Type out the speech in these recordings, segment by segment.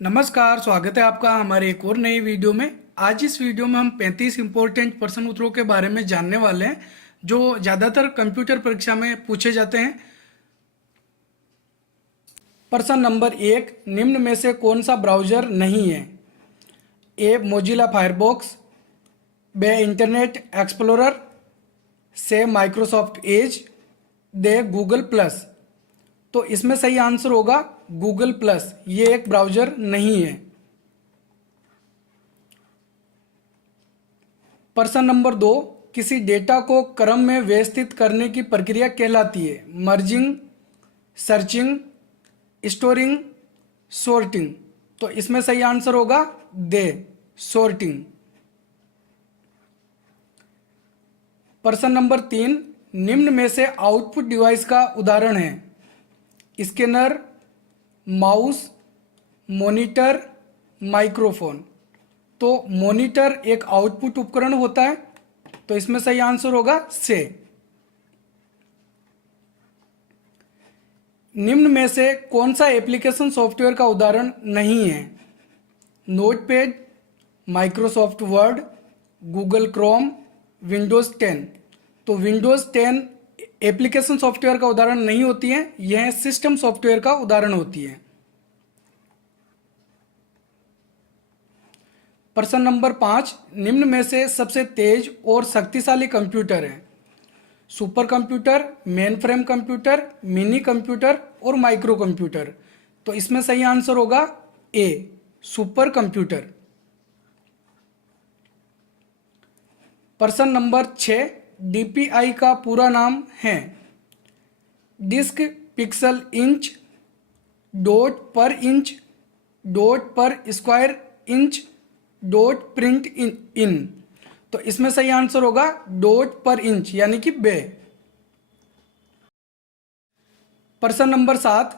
नमस्कार, स्वागत है आपका हमारे एक और नई वीडियो में। आज इस वीडियो में हम 35 इंपॉर्टेंट प्रश्न उत्तरों के बारे में जानने वाले हैं जो ज़्यादातर कंप्यूटर परीक्षा में पूछे जाते हैं। प्रश्न नंबर 1, निम्न में से कौन सा ब्राउज़र नहीं है? A Mozilla Firefox, B Internet Explorer, C Microsoft Edge, D Google Plus. तो इसमें सही आंसर होगा गूगल प्लस। ये एक ब्राउज़र नहीं है। प्रश्न नंबर 2, किसी डेटा को क्रम में व्यवस्थित करने की प्रक्रिया कहलाती है? Merging, searching, storing, sorting. तो इसमें सही आंसर होगा दे सॉर्टिंग। प्रश्न नंबर 3, निम्न में से आउटपुट डिवाइस का उदाहरण है? Scanner, mouse, monitor, microphone. तो मॉनिटर एक आउटपुट उपकरण होता है, तो इसमें सही आंसर होगा से। निम्न में से कौन सा एप्लीकेशन सॉफ्टवेयर का उदाहरण नहीं है? Notepad, Microsoft word, Google Chrome, Windows 10। तो विंडोज़ 10 एप्लीकेशन सॉफ्टवेयर का उदाहरण नहीं होती है, यह सिस्टम सॉफ्टवेयर का उदाहरण होती है। प्रश्न नंबर 5, निम्न में से सबसे तेज और शक्तिशाली कंप्यूटर है? Super computer, main frame computer, mini computer और माइक्रो कंप्यूटर। तो इसमें सही आंसर होगा ए सुपर कंप्यूटर। प्रश्न नंबर 6, डीपीआई का पूरा नाम है? डिस्क पिक्सल इंच, डॉट पर इंच, डॉट पर square inch, dot print in. तो इसमें सही आंसर होगा डॉट पर इंच यानी कि बे। प्रश्न नंबर 7,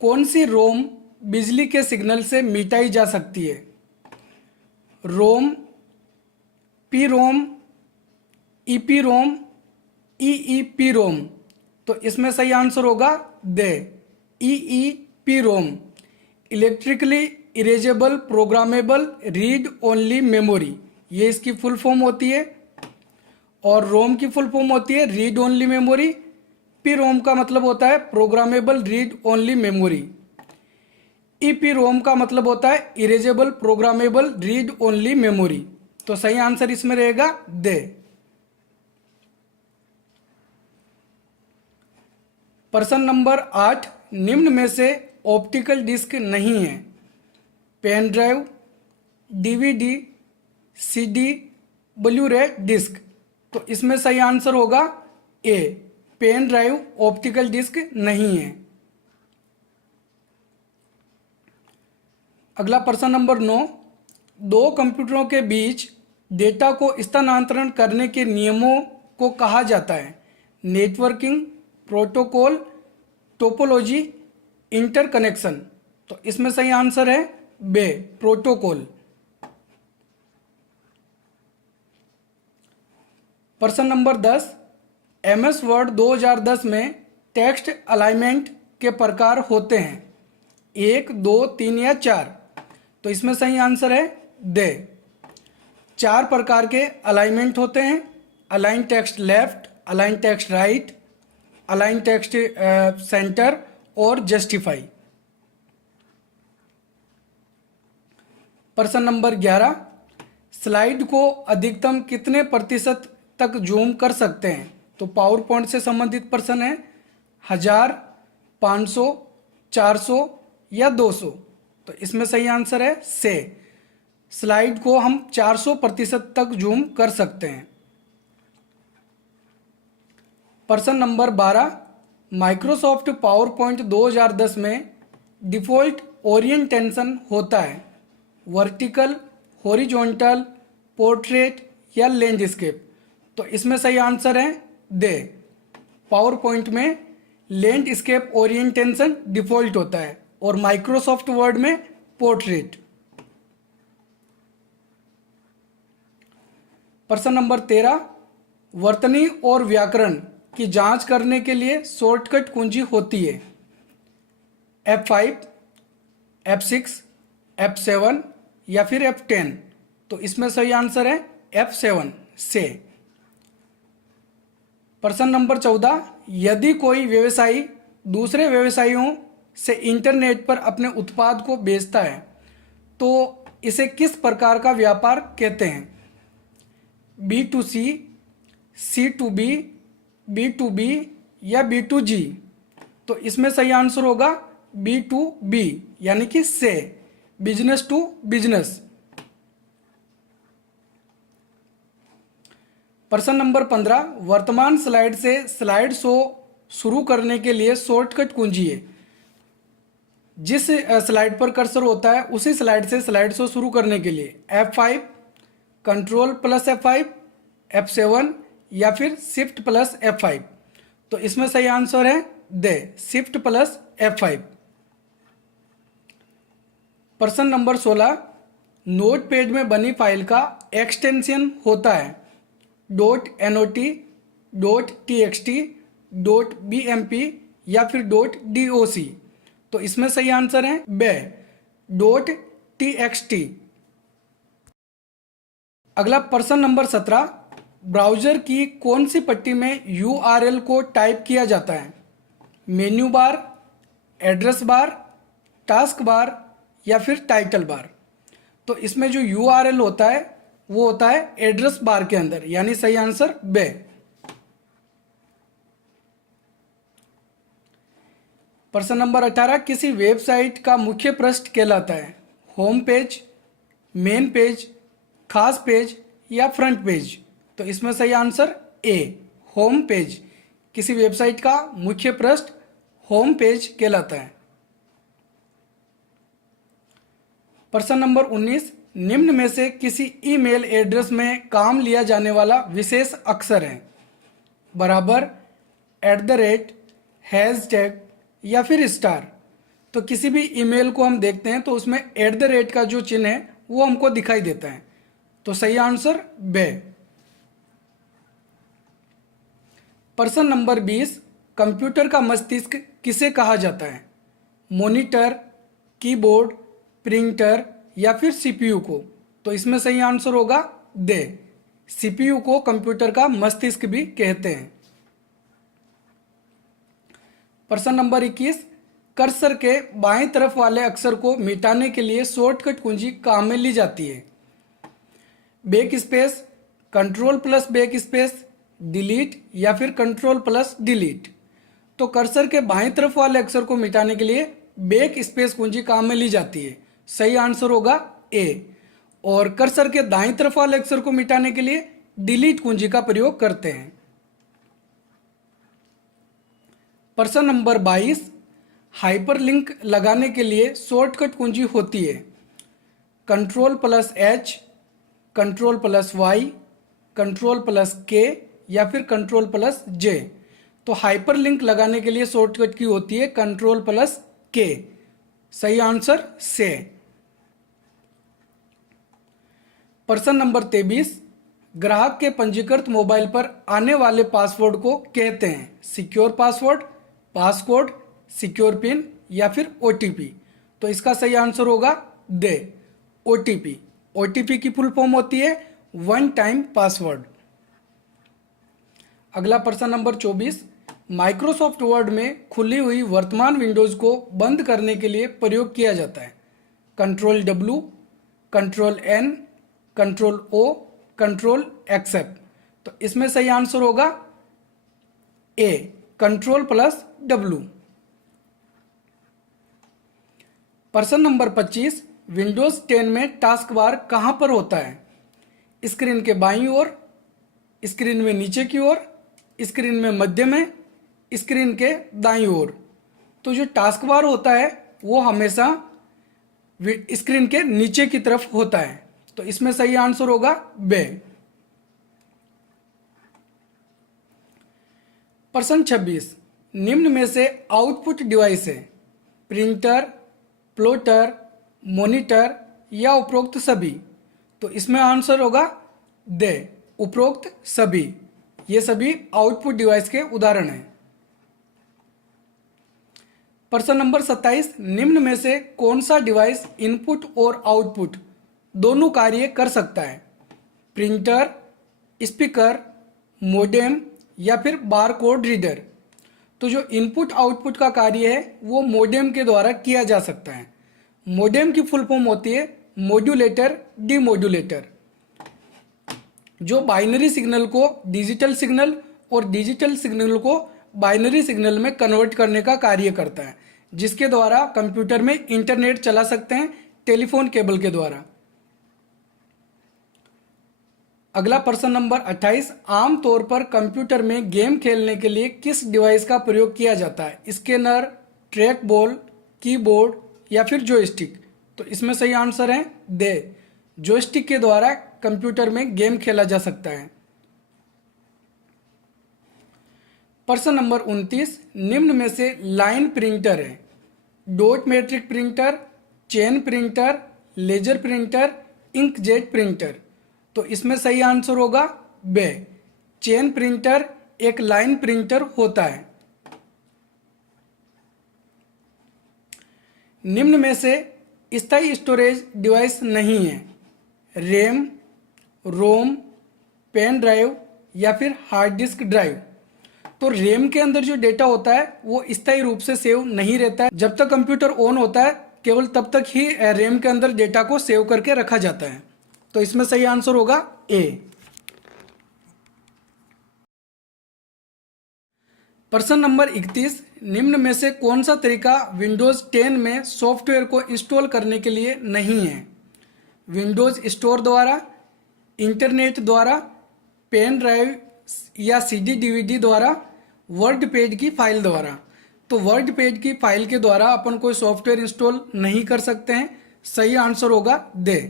कौन सी रोम बिजली के सिग्नल से मिटाई जा सकती है? ROM, P ROM, EP ROM, EEP ROM. तो इसमें सही आंसर होगा D EEP ROM. Electrically erasable programmable read only memory, ये इसकी फुल फॉर्म होती है। और रोम की फुल फॉर्म होती है read only memory. P ROM का मतलब होता है programmable read only memory. EP ROM का मतलब होता है erasable programmable read only memory. तो सही आंसर इसमें रहेगा दे। प्रश्न नंबर 8, निम्न में से ऑप्टिकल डिस्क नहीं है? Pen drive, DVD, CD, Blu-ray disk. तो इसमें सही आंसर होगा A pen drive optical disk नहीं है। अगला प्रश्न नंबर 9, दो कंप्यूटरों के बीच डेटा को स्थानांतरण करने के नियमों को कहा जाता है? Networking, protocol, topology, interconnection. तो इसमें सही आंसर है बे प्रोटोकॉल। प्रश्न नंबर 10, एमएस वर्ड 2010 में टेक्स्ट अलाइनमेंट के प्रकार होते हैं? 1, 2, 3 या 4। तो इसमें सही आंसर है दे 4 प्रकार के अलाइनमेंट होते हैं। Align text left, align text right, align text centre और जस्टिफाई। प्रश्न नंबर 11, स्लाइड को अधिकतम कितने प्रतिशत तक जूम कर सकते हैं? तो पावर पॉइंट से संबंधित प्रश्न है। 1000, 500, 400 या 200। तो इसमें सही आंसर है से स्लाइड को हम 400% तक जूम कर सकते हैं। प्रश्न नंबर 12, माइक्रोसॉफ्ट पावर पॉइंट 2010 में डिफ़ॉल्ट ओरिएंटेशन होता है? वर्टिकल, हॉरिजॉन्टल, पोर्ट्रेट या लैंडस्केप। तो इसमें सही आंसर है दे पावर पॉइंट में लैंडस्केप ओरिएंटेशन डिफ़ॉल्ट होता है और माइक्रोसॉफ्ट वर्ड में पोर्ट्रेट। प्रश्न नंबर 13, वर्तनी और व्याकरण की जांच करने के लिए शॉर्टकट कुंजी होती है? F5, F6, F7 या फिर F10। तो इसमें सही आंसर है F7 से। प्रश्न नंबर 14, यदि कोई व्यवसायी दूसरे व्यवसायियों से इंटरनेट पर अपने उत्पाद को बेचता है तो इसे किस प्रकार का व्यापार कहते हैं? B2C, C2B, B2B या B2G? तो इसमें सही आंसर होगा B2B यानी कि से, बिजनेस टू बिजनेस। प्रश्न नंबर 15, वर्तमान स्लाइड से स्लाइड शो शुरू करने के लिए शॉर्टकट कुंजी है। जिस स्लाइड पर कर्सर होता है उसी स्लाइड से स्लाइड शो शुरू करने के लिए F5, control plus F5, F7 या फिर शिफ्ट प्लस F5। तो इसमें सही आंसर है दे, शिफ्ट प्लस F5। प्रश्न नंबर 16, नोट पैड में बनी फाइल का एक्सटेंशन होता है .not, .txt, .bmp या फिर .doc? तो इसमें सही आंसर है बे, .txt। अगला प्रश्न नंबर 17, ब्राउजर की कौन सी पट्टी में URL को टाइप किया जाता है? Menu bar, address bar, task bar या फिर टाइटल बार? तो इसमें जो URL होता है वो होता है एड्रेस बार के अंदर, यानी सही आंसर बे। प्रश्न नंबर 18, किसी वेबसाइट का मुख्य पृष्ठ कहलाता है? होम पेज, मेन पेज, खास पेज या फ्रंट पेज? तो इसमें सही आंसर ए, होम पेज। किसी वेबसाइट का मुख्य पृष्ठ होम पेज कहलाता है। प्रश्न नंबर 19, निम्न में से किसी ईमेल एड्रेस में काम लिया जाने वाला विशेष अक्षर है? बराबर, @ हैशटैग या फिर स्टार? तो किसी भी ईमेल को हम देखते हैं तो उसमें @ का जो चिन्ह है वो हमको दिखाई देता है। तो सही आंसर बे। प्रश्न नंबर 20, कंप्यूटर का मस्तिष्क किसे कहा जाता है? मॉनिटर, कीबोर्ड, प्रिंटर या फिर CPU को? तो इसमें सही आंसर होगा दे, CPU को कंप्यूटर का मस्तिष्क भी कहते हैं। प्रश्न नंबर 21, कर्सर के बाएं तरफ वाले अक्षर को मिटाने के लिए शॉर्टकट कुंजी काम में ली जाती है? Back space, control plus back space, delete या फिर कंट्रोल प्लस डिलीट? तो कर्सर के बाएं तरफ वाले अक्षर को मिटाने के लिए बैक स्पेस कुंजी काम में ली जाती है, सही आंसर होगा ए। और कर्सर के दाईं तरफ वाले अक्षर को मिटाने के लिए डिलीट कुंजी का प्रयोग करते हैं। प्रश्न नंबर 22, हाइपरलिंक लगाने के लिए शॉर्टकट कुंजी होती है? Control plus H, control plus Y, control plus K या फिर कंट्रोल प्लस J? तो हाइपरलिंक लगाने के लिए शॉर्टकट की होती है कंट्रोल प्लस K, सही आंसर से। प्रश्न नंबर 23, ग्राहक के पंजीकृत मोबाइल पर आने वाले पासवर्ड को कहते हैं? Secure password, passcode, secure pin या फिर OTP? तो इसका सही आंसर होगा दे, OTP। OTP की फुल फॉर्म होती है वन टाइम पासवर्ड। अगला प्रश्न नंबर 24, माइक्रोसॉफ्ट वर्ड में खुली हुई वर्तमान विंडोज को बंद करने के लिए प्रयोग किया जाता है? Control W, control N, control O, control except? तो इसमें सही आंसर होगा ए, कंट्रोल प्लस W। प्रश्न नंबर 25, विंडोज 10 में टास्क बार कहां पर होता है? स्क्रीन के बाईं ओर, स्क्रीन में नीचे की ओर, स्क्रीन में मध्य में, स्क्रीन के दाईं ओर? तो जो टास्क बार होता है वो हमेशा स्क्रीन के नीचे की तरफ होता है। तो इसमें सही आंसर होगा बे। प्रश्न 26, निम्न में से आउटपुट डिवाइस है? प्रिंटर, प्लॉटर, मॉनिटर या उपरोक्त सभी? तो इसमें आंसर होगा दे, उपरोक्त सभी। ये सभी आउटपुट डिवाइस के उदाहरण हैं। प्रश्न नंबर 27, निम्न में से कौन सा डिवाइस इनपुट और आउटपुट दोनों कार्य कर सकता है? प्रिंटर, स्पीकर, मोडेम या फिर बारकोड रीडर। तो जो इनपुट आउटपुट का कार्य है वो मोडेम के द्वारा किया जा सकता है। मोडेम की फुल फॉर्म होती है मॉड्यूलेटर डीमॉड्यूलेटर, जो बाइनरी सिग्नल को डिजिटल सिग्नल और डिजिटल सिग्नल को बाइनरी सिग्नल में कन्वर्ट करने का कार्य करता है, जिसके द्वारा कंप्यूटर में इंटरनेट चला सकते हैं टेलीफोन केबल के द्वारा। अगला प्रश्न नंबर 28, आमतौर पर कंप्यूटर में गेम खेलने के लिए किस डिवाइस का प्रयोग किया जाता है? स्कैनर, ट्रैक बॉल, कीबोर्ड या फिर जॉयस्टिक। तो इसमें सही आंसर है दे, जॉयस्टिक के द्वारा कंप्यूटर में गेम खेला जा सकता है। प्रश्न नंबर 29, निम्न में से लाइन प्रिंटर है dot matrix printer, chain printer, laser printer, inkjet printer. तो इसमें सही आंसर होगा बे, चेन प्रिंटर एक लाइन प्रिंटर होता है। निम्न में से स्थायी स्टोरेज डिवाइस नहीं है? रैम, रोम, पेन ड्राइव या फिर हार्ड डिस्क ड्राइव। तो रैम के अंदर जो डेटा होता है वो स्थायी रूप से सेव नहीं रहता है। जब तक कंप्यूटर ऑन होता है केवल तब तक ही रैम के अंदर डेटा को सेव करके रखा जाता है। तो इसमें सही आंसर होगा ए। प्रश्न नंबर 31, निम्न में से कौन सा तरीका विंडोज 10 में सॉफ्टवेयर को इंस्टॉल करने के लिए नहीं है? विंडोज स्टोर द्वारा, इंटरनेट द्वारा, पेन ड्राइव या सीडी डीवीडी द्वारा, वर्ड पेज की फाइल द्वारा। तो वर्ड पेज की फाइल के द्वारा अपन कोई सॉफ्टवेयर इंस्टॉल नहीं कर सकते हैं। सही आंसर होगा दे।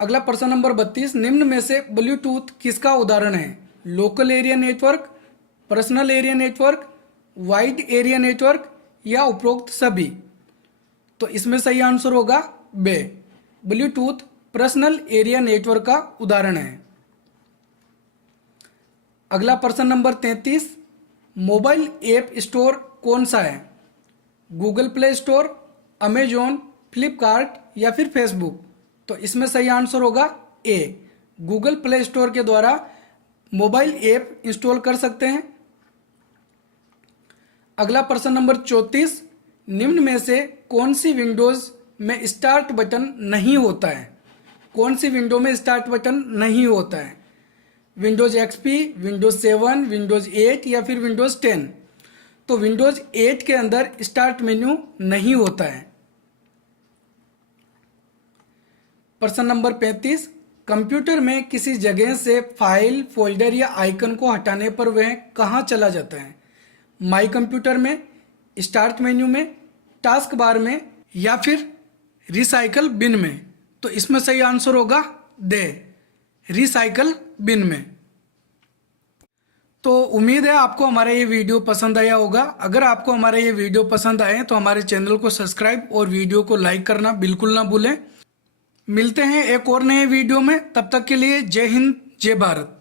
अगला प्रश्न नंबर 32, निम्न में से ब्लूटूथ किसका उदाहरण है? Local area network, personal area network, wide area network या उपरोक्त सभी। तो इसमें सही आंसर होगा बे, ब्लूटूथ पर्सनल एरिया नेटवर्क का उदाहरण है। अगला प्रश्न नंबर 33, मोबाइल ऐप स्टोर कौन सा है? Google play store, Amazon, Flipkart या फिर फेसबुक। तो इसमें सही आंसर होगा ए, गूगल प्ले स्टोर के द्वारा मोबाइल ऐप इंस्टॉल कर सकते हैं। अगला प्रश्न नंबर 34, निम्न में से कौन सी विंडोज में स्टार्ट बटन नहीं होता है? कौन सी विंडो में स्टार्ट बटन नहीं होता है? विंडोज एक्सपी, विंडोज 7, विंडोज 8 या फिर विंडोज 10। तो विंडोज 8 के अंदर स्टार्ट मेन्यू नहीं होता है। प्रश्न नंबर 35, कंप्यूटर में किसी जगह से फाइल, फोल्डर या आइकन को हटाने पर वह कहाँ चला जाता है? माई कंप्यूटर में, स्टार्ट मेन्यू में, टास्क बार में या फिर रिसाइकल बिन में। तो इसमें सही आंसर होगा दे, रिसाइकल बिन में। तो उम्मीद है आपको हमारा ये वीडियो पसंद आया होगा। अगर आपको हमारा ये वीडियो पसंद आए तो हमारे चैनल को सब्सक्राइब और वीडियो को लाइक करना बिल्कुल ना भूलें। मिलते हैं एक और नए वीडियो में, तब तक के लिए जय हिंद, जय भारत।